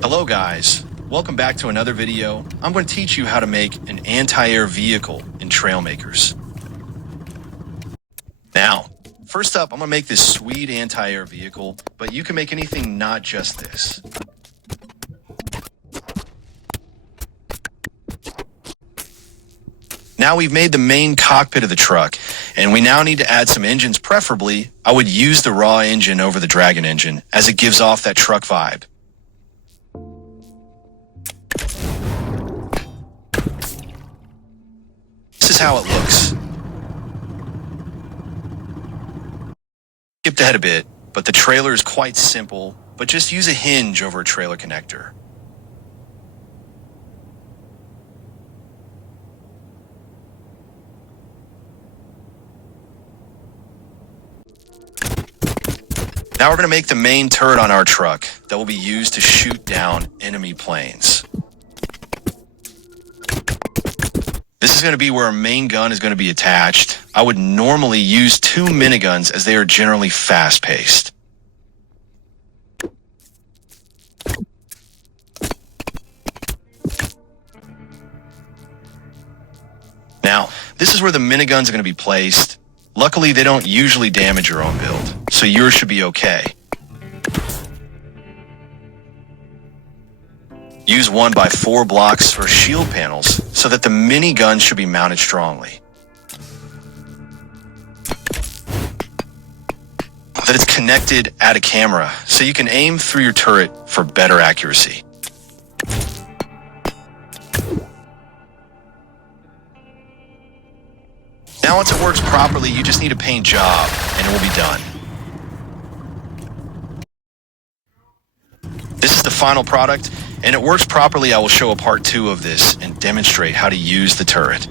Hello guys, welcome back to another video. I'm going to teach you how to make an anti-air vehicle in Trailmakers. Now, first up, I'm going to make this sweet anti-air vehicle, but you can make anything not just this. Now we've made the main cockpit of the truck, and we now need to add some engines. Preferably, I would use the raw engine over the Dragon engine, as it gives off that truck vibe. This is how it looks. Skipped ahead a bit, but the trailer is quite simple, but just use a hinge over a trailer connector. Now we're going to make the main turret on our truck that will be used to shoot down enemy planes. This is going to be where a main gun is going to be attached. I would normally use 2 miniguns as they are generally fast-paced. Now, this is where the miniguns are going to be placed. Luckily, they don't usually damage your own build, so yours should be okay. Use 1x4 blocks for shield panels so that the minigun should be mounted strongly. That it's connected at a camera so you can aim through your turret for better accuracy. Now once it works properly, you just need a paint job and it will be done. This is the final product, and it works properly. I will show a part 2 of this and demonstrate how to use the turret.